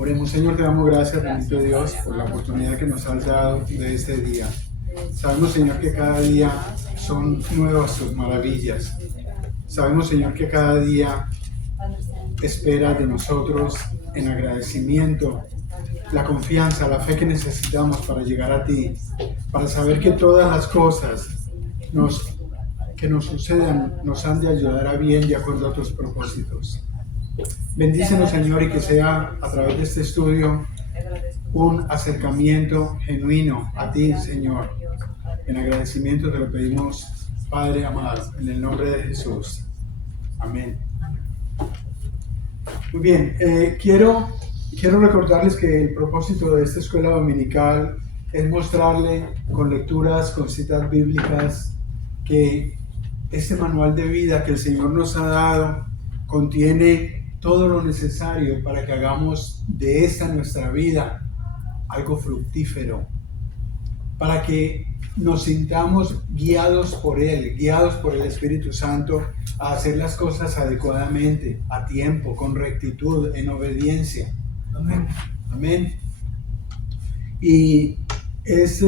Oremos. Señor, te damos gracias, bendito Dios, por la oportunidad que nos has dado de este día. Sabemos, Señor, que cada día son nuevas tus maravillas. Sabemos, Señor, que cada día espera de nosotros en agradecimiento la confianza, la fe que necesitamos para llegar a ti, para saber que todas las cosas que nos sucedan nos han de ayudar a bien de acuerdo a tus propósitos. Bendícenos, Señor, y que sea a través de este estudio un acercamiento genuino a ti, Señor. En agradecimiento te lo pedimos, Padre amado, en el nombre de Jesús. Amén. Muy bien, quiero recordarles que el propósito de esta escuela dominical es mostrarle con lecturas, con citas bíblicas, que este manual de vida que el Señor nos ha dado contiene todo lo necesario para que hagamos de esta nuestra vida algo fructífero, para que nos sintamos guiados por Él, guiados por el Espíritu Santo a hacer las cosas adecuadamente, a tiempo, con rectitud, en obediencia. Amén. Amén. Y es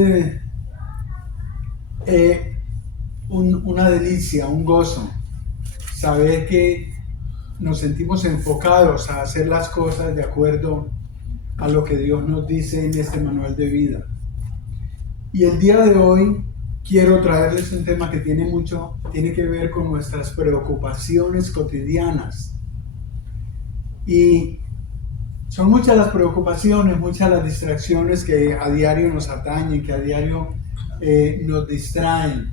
una delicia, un gozo, saber que nos sentimos enfocados a hacer las cosas de acuerdo a lo que Dios nos dice en este manual de vida. Y el día de hoy quiero traerles un tema que tiene que ver con nuestras preocupaciones cotidianas. Y son muchas las preocupaciones, muchas las distracciones que a diario nos atañen, que a diario nos distraen,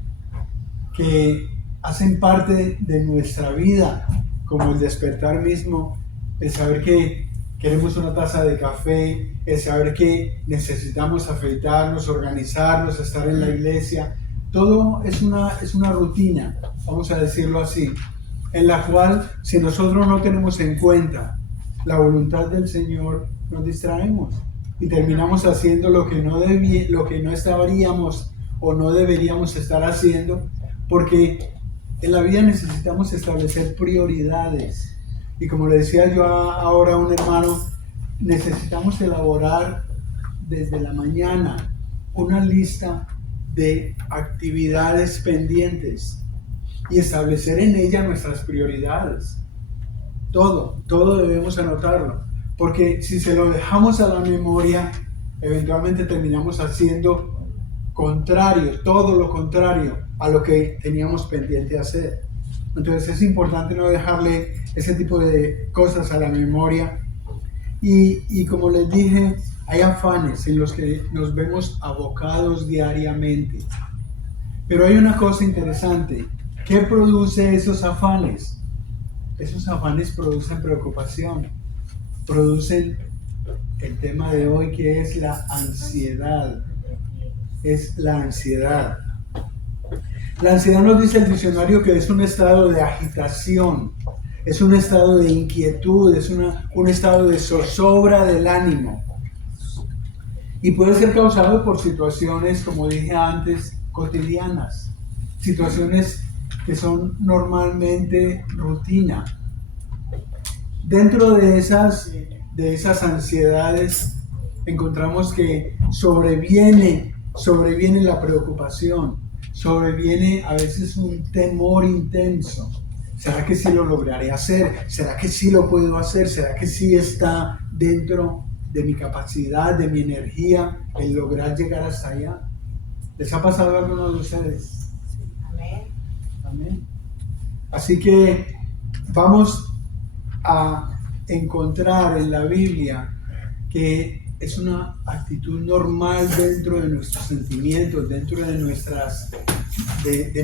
que hacen parte de nuestra vida, como el despertar mismo, el saber que queremos una taza de café, el saber que necesitamos afeitarnos, organizarnos, estar en la iglesia. Todo es una rutina, vamos a decirlo así, en la cual si nosotros no tenemos en cuenta la voluntad del Señor, nos distraemos y terminamos haciendo lo que no estaríamos o no deberíamos estar haciendo, porque en la vida necesitamos establecer prioridades. Y como le decía yo ahora a un hermano, necesitamos elaborar desde la mañana una lista de actividades pendientes y establecer en ella nuestras prioridades. Todo debemos anotarlo, porque si se lo dejamos a la memoria, eventualmente terminamos haciendo todo lo contrario a lo que teníamos pendiente hacer. Entonces es importante no dejarle ese tipo de cosas a la memoria. Y como les dije, hay afanes en los que nos vemos abocados diariamente. Pero hay una cosa interesante. ¿Qué produce esos afanes? Esos afanes producen preocupación. Producen el tema de hoy, que es la ansiedad. Es la ansiedad. La ansiedad, nos dice el diccionario, que es un estado de agitación, es un estado de inquietud, es un estado de zozobra del ánimo. Y puede ser causado por situaciones, como dije antes, cotidianas, situaciones que son normalmente rutina. Dentro de esas ansiedades encontramos que sobreviene la preocupación, sobreviene a veces un temor intenso. ¿Será que sí lo lograré hacer? ¿Será que sí lo puedo hacer? ¿Será que sí está dentro de mi capacidad, de mi energía, el lograr llegar hasta allá? ¿Les ha pasado a alguno de ustedes? Amén. Amén. Así que vamos a encontrar en la Biblia que es una actitud normal dentro de nuestros sentimientos, dentro de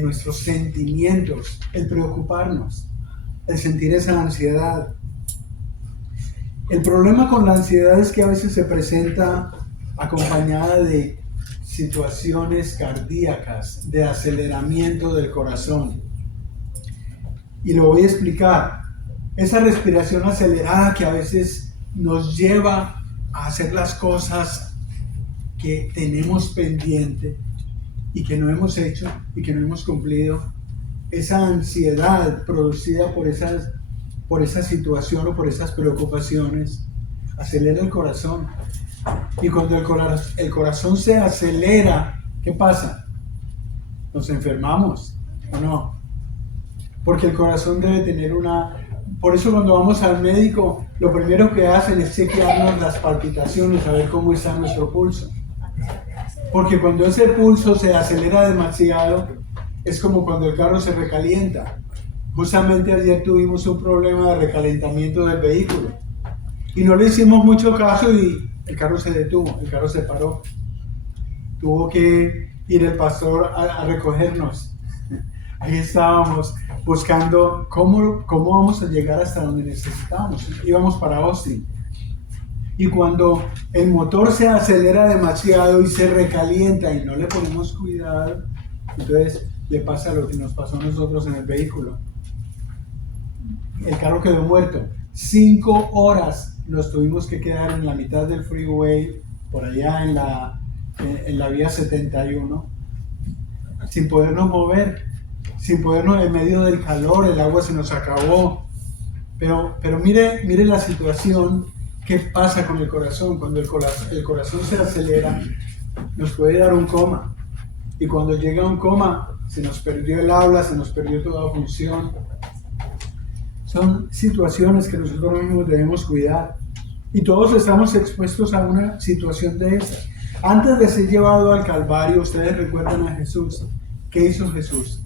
nuestros sentimientos, el preocuparnos, el sentir esa ansiedad. El problema con la ansiedad es que a veces se presenta acompañada de situaciones cardíacas, de aceleramiento del corazón. Y lo voy a explicar. Esa respiración acelerada que a veces nos lleva a hacer las cosas que tenemos pendiente y que no hemos hecho y que no hemos cumplido, esa ansiedad producida por esa situación o por esas preocupaciones, acelera el corazón. Y cuando el corazón se acelera, ¿qué pasa? Nos enfermamos, ¿o no? Porque el corazón debe tener Por eso cuando vamos al médico, lo primero que hacen es chequearnos las palpitaciones, a ver cómo está nuestro pulso. Porque cuando ese pulso se acelera demasiado, es como cuando el carro se recalienta. Justamente ayer tuvimos un problema de recalentamiento del vehículo. Y no le hicimos mucho caso y el carro se detuvo, el carro se paró. Tuvo que ir el pastor a recogernos. Ahí estábamos buscando cómo vamos a llegar hasta donde necesitábamos. Íbamos para Austin. Y cuando el motor se acelera demasiado y se recalienta y no le ponemos cuidado, entonces le pasa lo que nos pasó a nosotros en el vehículo. El carro quedó muerto. 5 horas nos tuvimos que quedar en la mitad del freeway, por allá en la vía 71, sin podernos mover, en medio del calor, el agua se nos acabó. Pero mire la situación. ¿Qué pasa con el corazón? Cuando el corazón se acelera, nos puede dar un coma. Y cuando llega un coma, se nos perdió el habla, se nos perdió toda función. Son situaciones que nosotros mismos debemos cuidar. Y todos estamos expuestos a una situación de esas. Antes de ser llevado al Calvario, ustedes recuerdan a Jesús. ¿Qué hizo Jesús?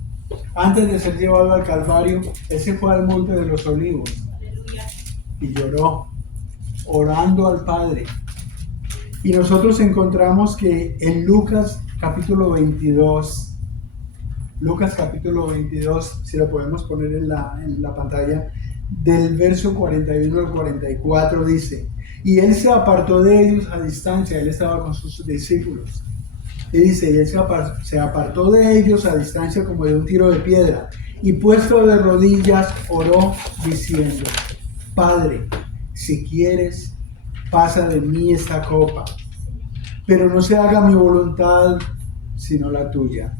Antes de ser llevado al Calvario, Él se fue al Monte de los Olivos. Y lloró, orando al Padre. Y nosotros encontramos que en Lucas capítulo 22, si lo podemos poner en la pantalla, del verso 41 al 44 dice: y Él se apartó de ellos a distancia, Él estaba con sus discípulos. Y dice, y Él se apartó de ellos a distancia como de un tiro de piedra, y puesto de rodillas oró diciendo: Padre, si quieres, pasa de mí esta copa, pero no se haga mi voluntad, sino la tuya.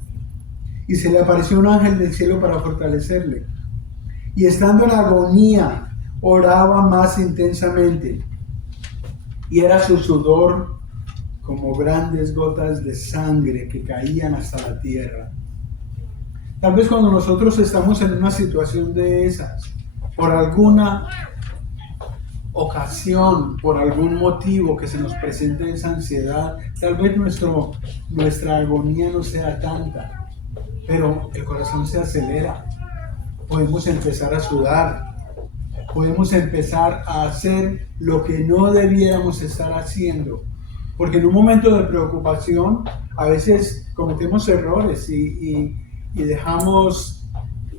Y se le apareció un ángel del cielo para fortalecerle. Y estando en agonía, oraba más intensamente. Y era su sudor como grandes gotas de sangre que caían hasta la tierra. Tal vez cuando nosotros estamos en una situación de esas, por alguna ocasión, por algún motivo que se nos presente esa ansiedad, tal vez nuestra agonía no sea tanta, pero el corazón se acelera. Podemos empezar a sudar, podemos empezar a hacer lo que no debiéramos estar haciendo, porque en un momento de preocupación a veces cometemos errores y dejamos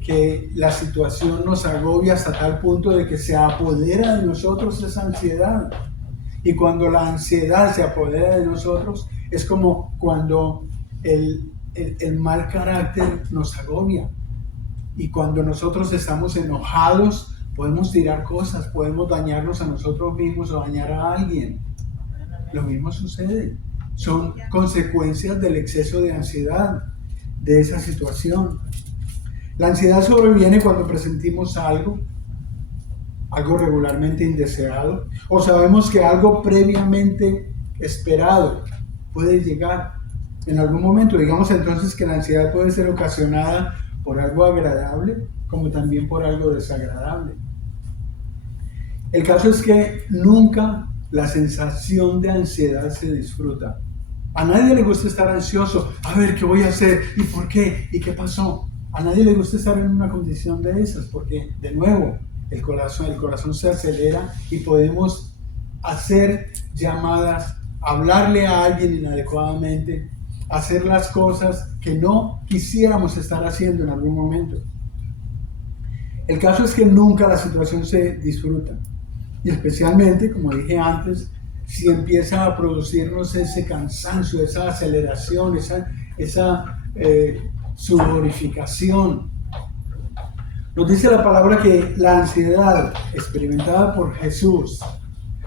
que la situación nos agobia hasta tal punto de que se apodera de nosotros esa ansiedad. Y cuando la ansiedad se apodera de nosotros, es como cuando el mal carácter nos agobia. Y cuando nosotros estamos enojados, podemos tirar cosas, podemos dañarnos a nosotros mismos o dañar a alguien. Lo mismo sucede. Son consecuencias del exceso de ansiedad, de esa situación. La ansiedad sobreviene cuando presentimos algo regularmente indeseado, o sabemos que algo previamente esperado puede llegar en algún momento. Digamos entonces que la ansiedad puede ser ocasionada por algo agradable como también por algo desagradable. El caso es que nunca la sensación de ansiedad se disfruta. A nadie le gusta estar ansioso, a ver qué voy a hacer, y por qué, y qué pasó. A nadie le gusta estar en una condición de esas, porque de nuevo el corazón se acelera y podemos hacer llamadas, hablarle a alguien inadecuadamente, hacer las cosas que no quisiéramos estar haciendo en algún momento. El caso es que nunca la situación se disfruta, y especialmente, como dije antes, si empieza a producirnos ese cansancio, esa aceleración, esa sudorificación. Nos dice la palabra que la ansiedad experimentada por Jesús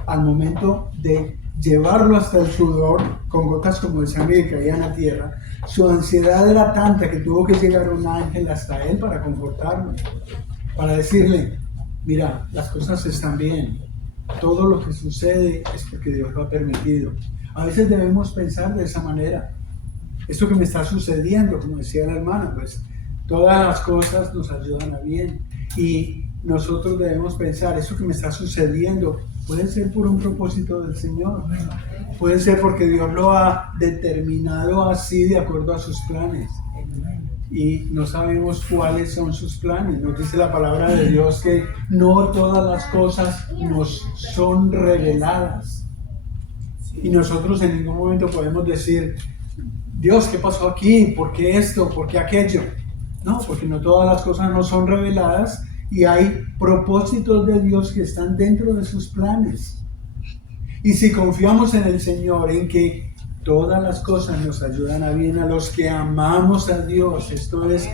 al momento de llevarlo hasta el sudor, con gotas como de sangre que caían a la tierra, su ansiedad era tanta que tuvo que llegar un ángel hasta él para confortarlo, para decirle: mira, las cosas están bien, todo lo que sucede es porque Dios lo ha permitido. A veces debemos pensar de esa manera. Esto que me está sucediendo, como decía la hermana, pues todas las cosas nos ayudan a bien. Y nosotros debemos pensar, esto que me está sucediendo puede ser por un propósito del Señor. Puede ser porque Dios lo ha determinado así de acuerdo a sus planes. Y no sabemos cuáles son sus planes. Nos dice la palabra de Dios que no todas las cosas nos son reveladas. Y nosotros en ningún momento podemos decir, Dios, ¿qué pasó aquí? ¿Por qué esto? ¿Por qué aquello? No, porque no todas las cosas nos son reveladas y hay propósitos de Dios que están dentro de sus planes. Y si confiamos en el Señor, en que todas las cosas nos ayudan a bien a los que amamos a Dios, esto es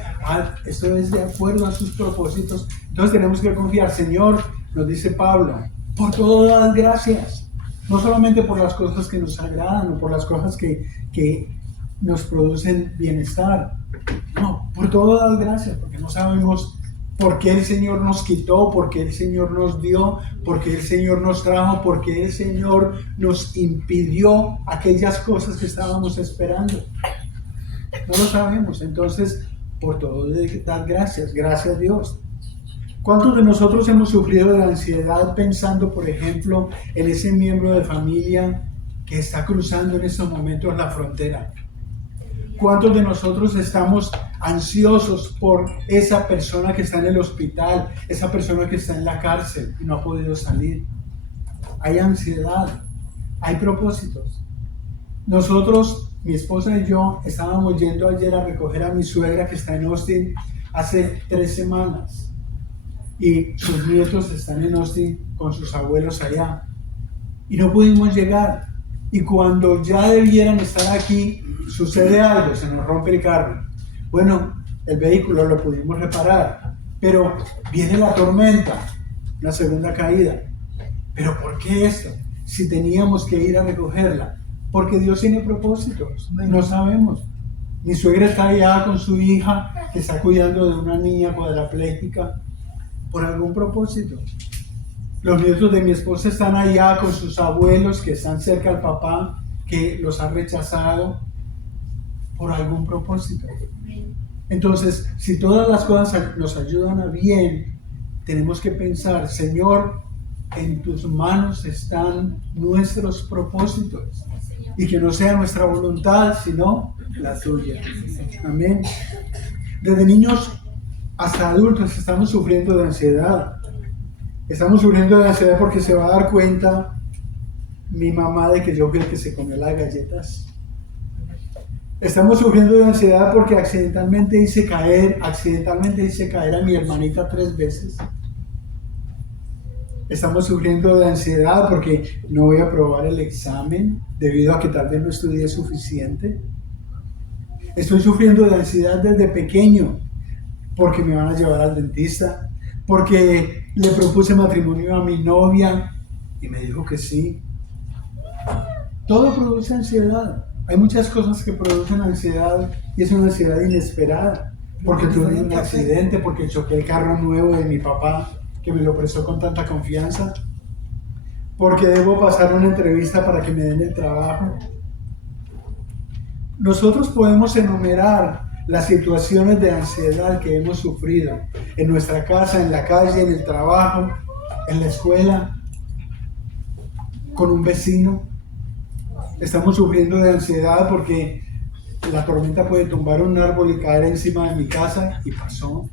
de acuerdo a sus propósitos, entonces tenemos que confiar. Señor, nos dice Pablo, por todo dar gracias, no solamente por las cosas que nos agradan o por las cosas que nos producen bienestar, no, por todo dar gracias, porque no sabemos por qué el Señor nos quitó, por qué el Señor nos dio, por qué el Señor nos trajo, por qué el Señor nos impidió aquellas cosas que estábamos esperando. No lo sabemos, entonces por todo dar gracias, gracias a Dios. ¿Cuántos de nosotros hemos sufrido de ansiedad pensando, por ejemplo, en ese miembro de familia que está cruzando en estos momentos la frontera? ¿Cuántos de nosotros estamos ansiosos por esa persona que está en el hospital, esa persona que está en la cárcel y no ha podido salir? Hay ansiedad, hay propósitos. Nosotros, mi esposa y yo, estábamos yendo ayer a recoger a mi suegra que está en Austin hace 3 semanas. Y sus nietos están en Austin con sus abuelos allá. Y no pudimos llegar. Y cuando ya debieran estar aquí, sucede algo, se nos rompe el carro. Bueno, el vehículo lo pudimos reparar, pero viene la tormenta, la segunda caída. ¿Pero por qué esto? Si teníamos que ir a recogerla. Porque Dios tiene propósitos, no sabemos. Mi suegra está allá con su hija, que está cuidando de una niña cuadraplégica, por algún propósito. Los nietos de mi esposa están allá con sus abuelos que están cerca al papá, que los ha rechazado por algún propósito. Entonces, si todas las cosas nos ayudan a bien, tenemos que pensar, Señor, en tus manos están nuestros propósitos y que no sea nuestra voluntad, sino la tuya. Amén. Desde niños hasta adultos estamos sufriendo de ansiedad. Estamos sufriendo de ansiedad porque se va a dar cuenta mi mamá de que yo fui el que se comió las galletas. Estamos sufriendo de ansiedad porque accidentalmente hice caer a mi hermanita 3 veces. Estamos sufriendo de ansiedad porque no voy a aprobar el examen debido a que tal vez no estudié suficiente. Estoy sufriendo de ansiedad desde pequeño porque me van a llevar al dentista, porque le propuse matrimonio a mi novia y me dijo que sí. Todo produce ansiedad. Hay muchas cosas que producen ansiedad y es una ansiedad inesperada. Porque tuve un accidente, porque choqué el carro nuevo de mi papá, que me lo prestó con tanta confianza. Porque debo pasar una entrevista para que me den el trabajo. Nosotros podemos enumerar las situaciones de ansiedad que hemos sufrido en nuestra casa, en la calle, en el trabajo, en la escuela, con un vecino. Estamos sufriendo de ansiedad porque la tormenta puede tumbar un árbol y caer encima de mi casa, y pasó.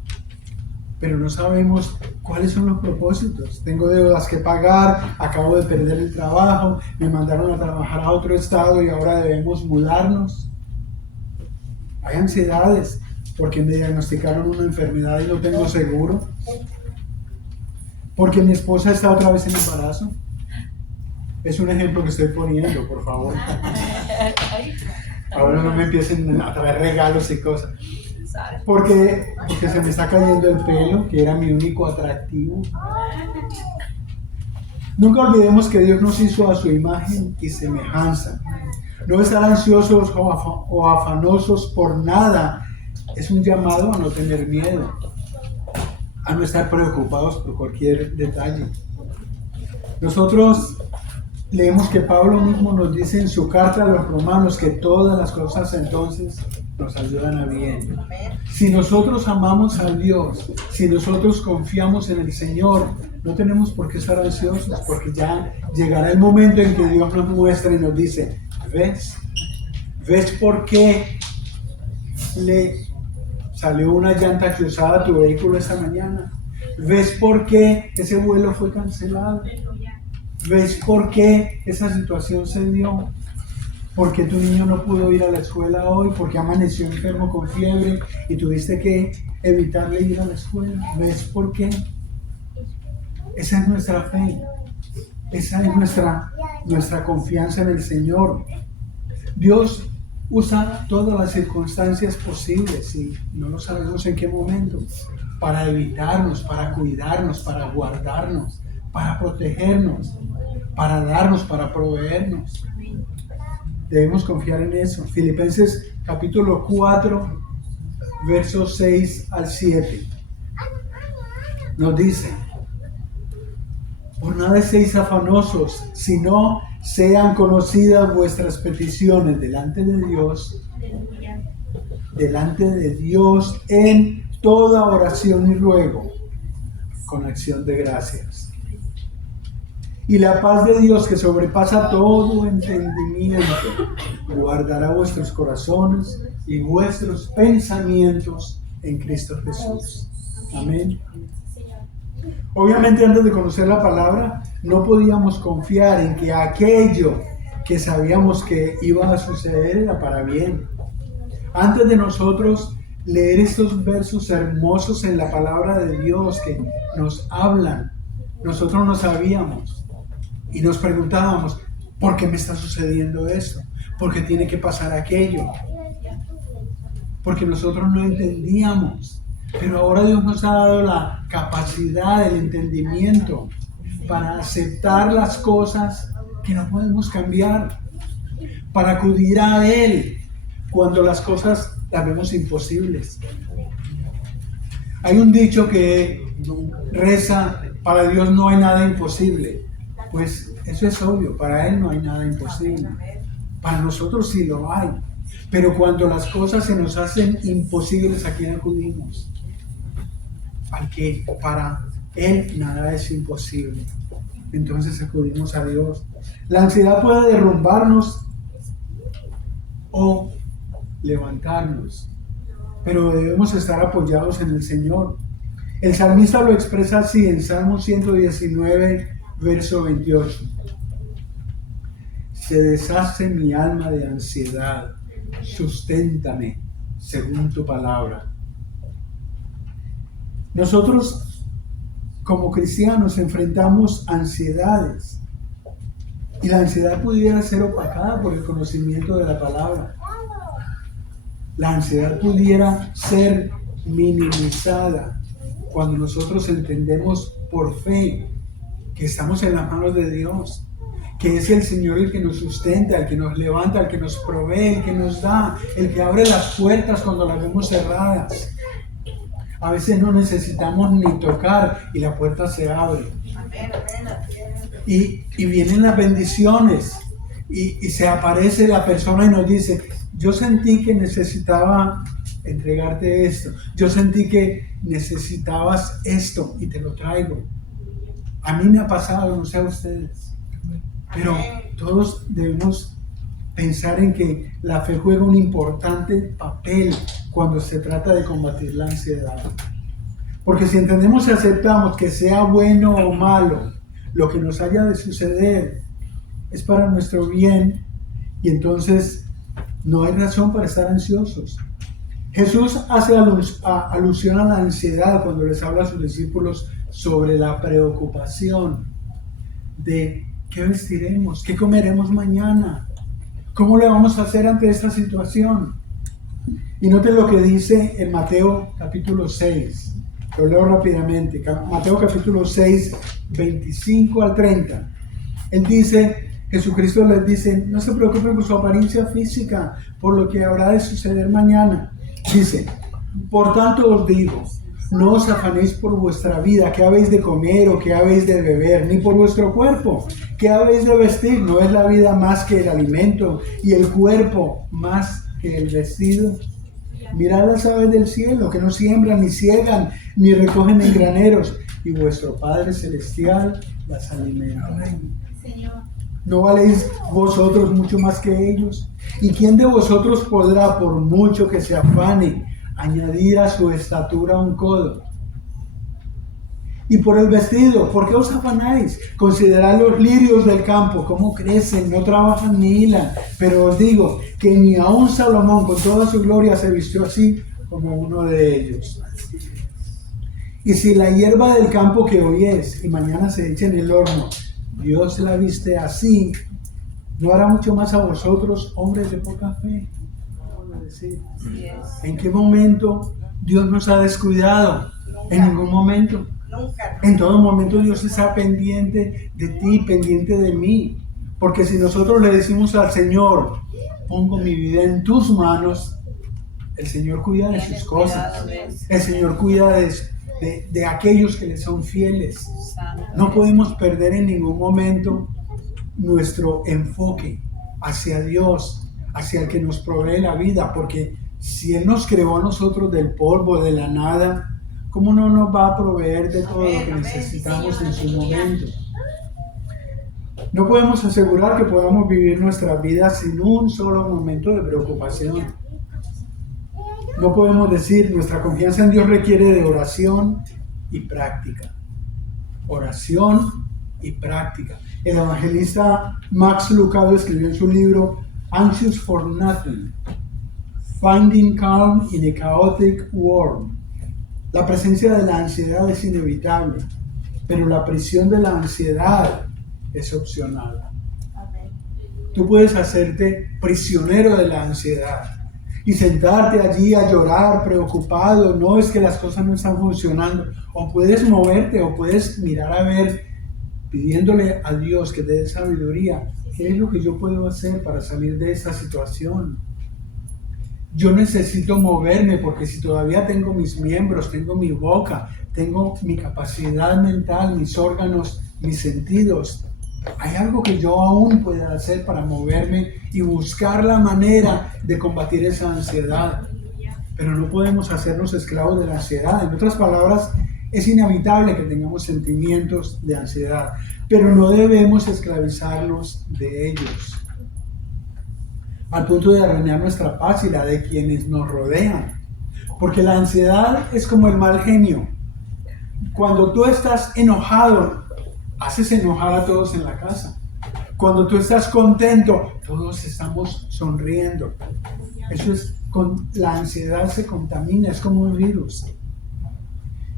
Pero no sabemos cuáles son los propósitos. Tengo deudas que pagar, acabo de perder el trabajo, me mandaron a trabajar a otro estado y ahora debemos mudarnos. Hay ansiedades porque me diagnosticaron una enfermedad y no tengo seguro. Porque mi esposa está otra vez en embarazo. Es un ejemplo que estoy poniendo, por favor. Ahora no me empiecen a traer regalos y cosas. Porque se me está cayendo el pelo, que era mi único atractivo. Nunca olvidemos que Dios nos hizo a su imagen y semejanza. No estar ansiosos o afanosos por nada. Es un llamado a no tener miedo, a no estar preocupados por cualquier detalle. Nosotros leemos que Pablo mismo nos dice en su carta a los romanos que todas las cosas entonces nos ayudan a bien. Si nosotros amamos a Dios, si nosotros confiamos en el Señor, no tenemos por qué estar ansiosos, porque ya llegará el momento en que Dios nos muestra y nos dice, ¿ves por qué le salió una llanta cruzada a tu vehículo esta mañana? ¿Ves por qué ese vuelo fue cancelado? ¿Ves por qué esa situación se dio? ¿Por qué tu niño no pudo ir a la escuela hoy? ¿Por qué amaneció enfermo con fiebre y tuviste que evitarle ir a la escuela? ¿Ves por qué? Esa es nuestra fe. Esa es nuestra confianza en el Señor. Dios usa todas las circunstancias posibles y no lo sabemos en qué momento, para evitarnos, para cuidarnos, para guardarnos, para protegernos, para darnos, para proveernos. Debemos confiar en eso. Filipenses capítulo 4, versos 6 al 7. Nos dice, por nada estéis afanosos, sino sean conocidas vuestras peticiones delante de Dios en toda oración y ruego, con acción de gracias. Y la paz de Dios, que sobrepasa todo entendimiento, guardará vuestros corazones y vuestros pensamientos en Cristo Jesús. Amén. Obviamente, antes de conocer la palabra, no podíamos confiar en que aquello que sabíamos que iba a suceder era para bien. Antes de nosotros leer estos versos hermosos en la palabra de Dios que nos hablan, nosotros no sabíamos y nos preguntábamos, ¿por qué me está sucediendo esto? ¿Por qué tiene que pasar aquello? Porque nosotros no entendíamos. Pero ahora Dios nos ha dado la capacidad, el entendimiento para aceptar las cosas que no podemos cambiar, para acudir a Él cuando las cosas las vemos imposibles. Hay un dicho que reza, para Dios no hay nada imposible. Pues eso es obvio, para Él no hay nada imposible. Para nosotros sí lo hay. Pero cuando las cosas se nos hacen imposibles, ¿a quién acudimos? Al que para Él nada es imposible. Entonces acudimos a Dios. La ansiedad puede derrumbarnos o levantarnos, pero debemos estar apoyados en el Señor. El salmista lo expresa así en Salmo 119, verso 28. Se deshace mi alma de ansiedad, susténtame según tu palabra. Nosotros como cristianos enfrentamos ansiedades y la ansiedad pudiera ser opacada por el conocimiento de la palabra. La ansiedad pudiera ser minimizada cuando nosotros entendemos por fe que estamos en las manos de Dios, que es el Señor el que nos sustenta, el que nos levanta, el que nos provee, el que nos da, el que abre las puertas cuando las vemos cerradas. A veces no necesitamos ni tocar y la puerta se abre. Y vienen las bendiciones y se aparece la persona y nos dice, yo sentí que necesitaba entregarte esto, yo sentí que necesitabas esto y te lo traigo. A mí me ha pasado, no sé a ustedes, pero todos debemos pensar en que la fe juega un importante papel cuando se trata de combatir la ansiedad. Porque si entendemos y aceptamos que sea bueno o malo, lo que nos haya de suceder es para nuestro bien, y entonces no hay razón para estar ansiosos. Jesús hace alusión a la ansiedad cuando les habla a sus discípulos sobre la preocupación de qué vestiremos, qué comeremos mañana, cómo le vamos a hacer ante esta situación. Y noten lo que dice en Mateo capítulo 6. Lo leo rápidamente. Mateo capítulo 6, 25 al 30. Él dice, Jesucristo les dice, no se preocupen por su apariencia física, por lo que habrá de suceder mañana. Dice, por tanto os digo, No os afanéis por vuestra vida, qué habéis de comer o qué habéis de beber, ni por vuestro cuerpo, qué habéis de vestir. ¿No es la vida más que el alimento y el cuerpo más que el vestido? Mirad las aves del cielo, que no siembran, ni ciegan, ni recogen en graneros, y vuestro Padre Celestial las alimenta. ¿No valéis vosotros mucho más que ellos? ¿Y quién de vosotros podrá, por mucho que se afane, añadir a su estatura un codo? Y por el vestido, ¿por qué os afanáis? Considerad los lirios del campo, cómo crecen, no trabajan ni hilan. Pero os digo que ni aun Salomón con toda su gloria se vistió así como uno de ellos. Y si la hierba del campo que hoy es y mañana se echa en el horno, Dios la viste así, ¿no hará mucho más a vosotros, hombres de poca fe? ¿En qué momento Dios nos ha descuidado? En ningún momento. En todo momento Dios está pendiente de ti, pendiente de mí. Porque si nosotros le decimos al Señor, pongo mi vida en tus manos, el Señor cuida de sus cosas. El Señor cuida de aquellos que le son fieles. No podemos perder en ningún momento nuestro enfoque hacia Dios, hacia el que nos provee la vida, porque si Él nos creó a nosotros del polvo, de la nada, ¿cómo no nos va a proveer de todo lo que necesitamos en su momento? No podemos asegurar que podamos vivir nuestra vida sin un solo momento de preocupación. No podemos decir, nuestra confianza en Dios requiere de oración y práctica. Oración y práctica. El evangelista Max Lucado escribió en su libro Anxious for Nothing, Finding Calm in a Chaotic World. La presencia de la ansiedad es inevitable, pero la prisión de la ansiedad es opcional. Tú puedes hacerte prisionero de la ansiedad y sentarte allí a llorar preocupado, no es que las cosas no están funcionando, o puedes moverte o puedes mirar a ver, pidiéndole a Dios que te dé sabiduría, ¿qué es lo que yo puedo hacer para salir de esta situación? Yo necesito moverme porque si todavía tengo mis miembros, tengo mi boca, tengo mi capacidad mental, mis órganos, mis sentidos, hay algo que yo aún pueda hacer para moverme y buscar la manera de combatir esa ansiedad. Pero no podemos hacernos esclavos de la ansiedad. En otras palabras, es inevitable que tengamos sentimientos de ansiedad, pero no debemos esclavizarnos de ellos al punto de arruinar nuestra paz y la de quienes nos rodean. Porque la ansiedad es como el mal genio. Cuando tú estás enojado, haces enojar a todos en la casa. Cuando tú estás contento, todos estamos sonriendo. Eso es, la ansiedad se contamina, es como un virus.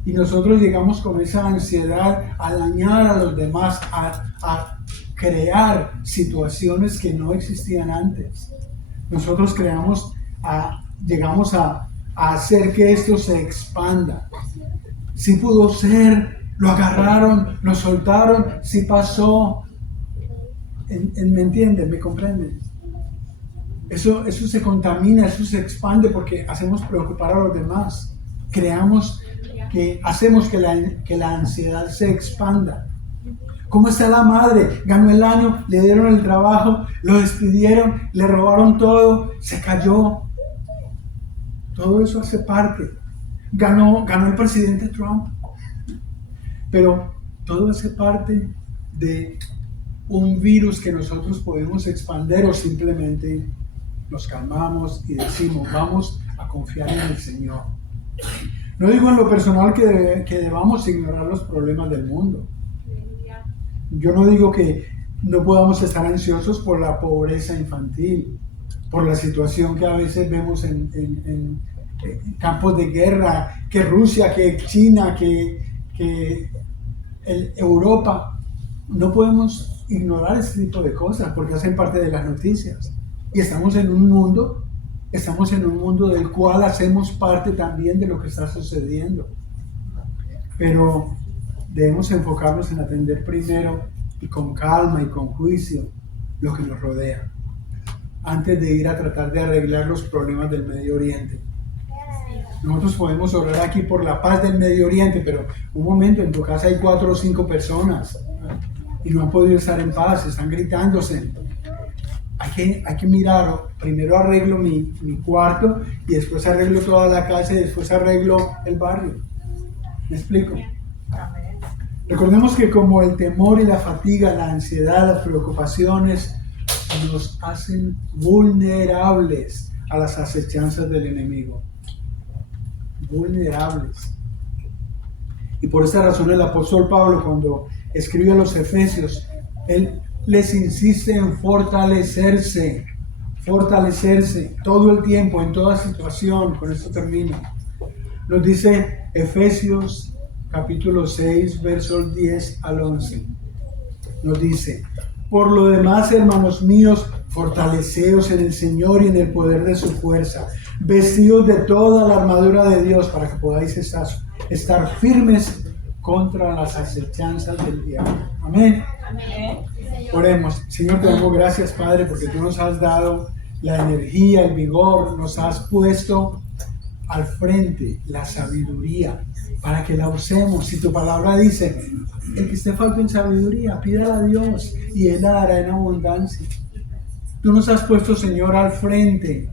Y nosotros llegamos con esa ansiedad a dañar a los demás, a crear situaciones que no existían antes. Nosotros llegamos a hacer que esto se expanda. Sí pudo ser, lo agarraron, lo soltaron, sí pasó. ¿Me entienden? ¿Me comprenden? Eso se contamina, eso se expande porque hacemos preocupar a los demás. Hacemos que la ansiedad se expanda. ¿Cómo está la madre? Ganó el año, le dieron el trabajo, lo despidieron, le robaron todo, se cayó. Todo eso hace parte. Ganó el presidente Trump. Pero todo hace parte de un virus que nosotros podemos expandir o simplemente nos calmamos y decimos, vamos a confiar en el Señor. No digo en lo personal que debamos ignorar los problemas del mundo. Yo no digo que no podamos estar ansiosos por la pobreza infantil, por la situación que a veces vemos en campos de guerra, que Rusia, que China, que Europa. No podemos ignorar ese tipo de cosas porque hacen parte de las noticias. Y estamos en un mundo del cual hacemos parte también de lo que está sucediendo. Pero debemos enfocarnos en atender primero y con calma y con juicio lo que nos rodea, antes de ir a tratar de arreglar los problemas del Medio Oriente. Nosotros podemos orar aquí por la paz del Medio Oriente, pero un momento, en tu casa hay 4 o 5 personas y no han podido estar en paz, están gritándose. Hay que mirar, primero arreglo mi cuarto y después arreglo toda la casa y después arreglo el barrio. ¿Me explico? Recordemos que como el temor y la fatiga, la ansiedad, las preocupaciones nos hacen vulnerables a las acechanzas del enemigo. Vulnerables. Y por esta razón el apóstol Pablo, cuando escribe a los Efesios, él les insiste en fortalecerse todo el tiempo, en toda situación. Con esto termino. Nos dice Efesios capítulo 6, versos 10 al 11. Nos dice: por lo demás, hermanos míos, fortaleceos en el Señor y en el poder de su fuerza, vestidos de toda la armadura de Dios para que podáis estar firmes contra las acechanzas del diablo. Amén. Amén. Oremos. Señor, te damos gracias, Padre, porque tú nos has dado la energía, el vigor, nos has puesto al frente la sabiduría para que la usemos. Si tu palabra dice: el que esté falto en sabiduría, pídala a Dios y Él la dará en abundancia. Tú nos has puesto, Señor, al frente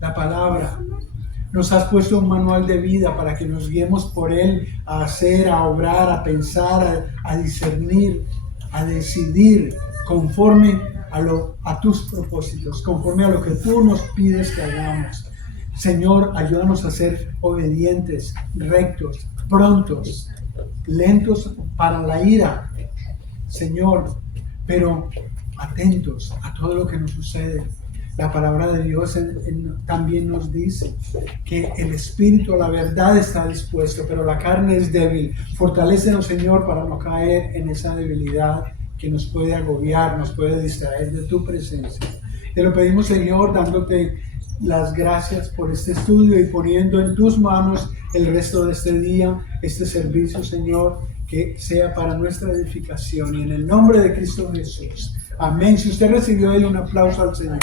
la palabra. Nos has puesto un manual de vida para que nos guiemos por Él a hacer, a obrar, a pensar, a discernir, a decidir conforme a tus propósitos, conforme a lo que tú nos pides que hagamos. Señor, ayúdanos a ser obedientes, rectos, prontos, lentos para la ira, Señor, pero atentos a todo lo que nos sucede. La palabra de Dios también nos dice que el espíritu a la verdad está dispuesto, pero la carne es débil. Fortalécenos, Señor, para no caer en esa debilidad que nos puede agobiar, nos puede distraer de tu presencia. Te lo pedimos, Señor, dándote las gracias por este estudio y poniendo en tus manos el resto de este día, este servicio, Señor, que sea para nuestra edificación. Y en el nombre de Cristo Jesús. Amén. Si usted recibió, déle un aplauso al Señor.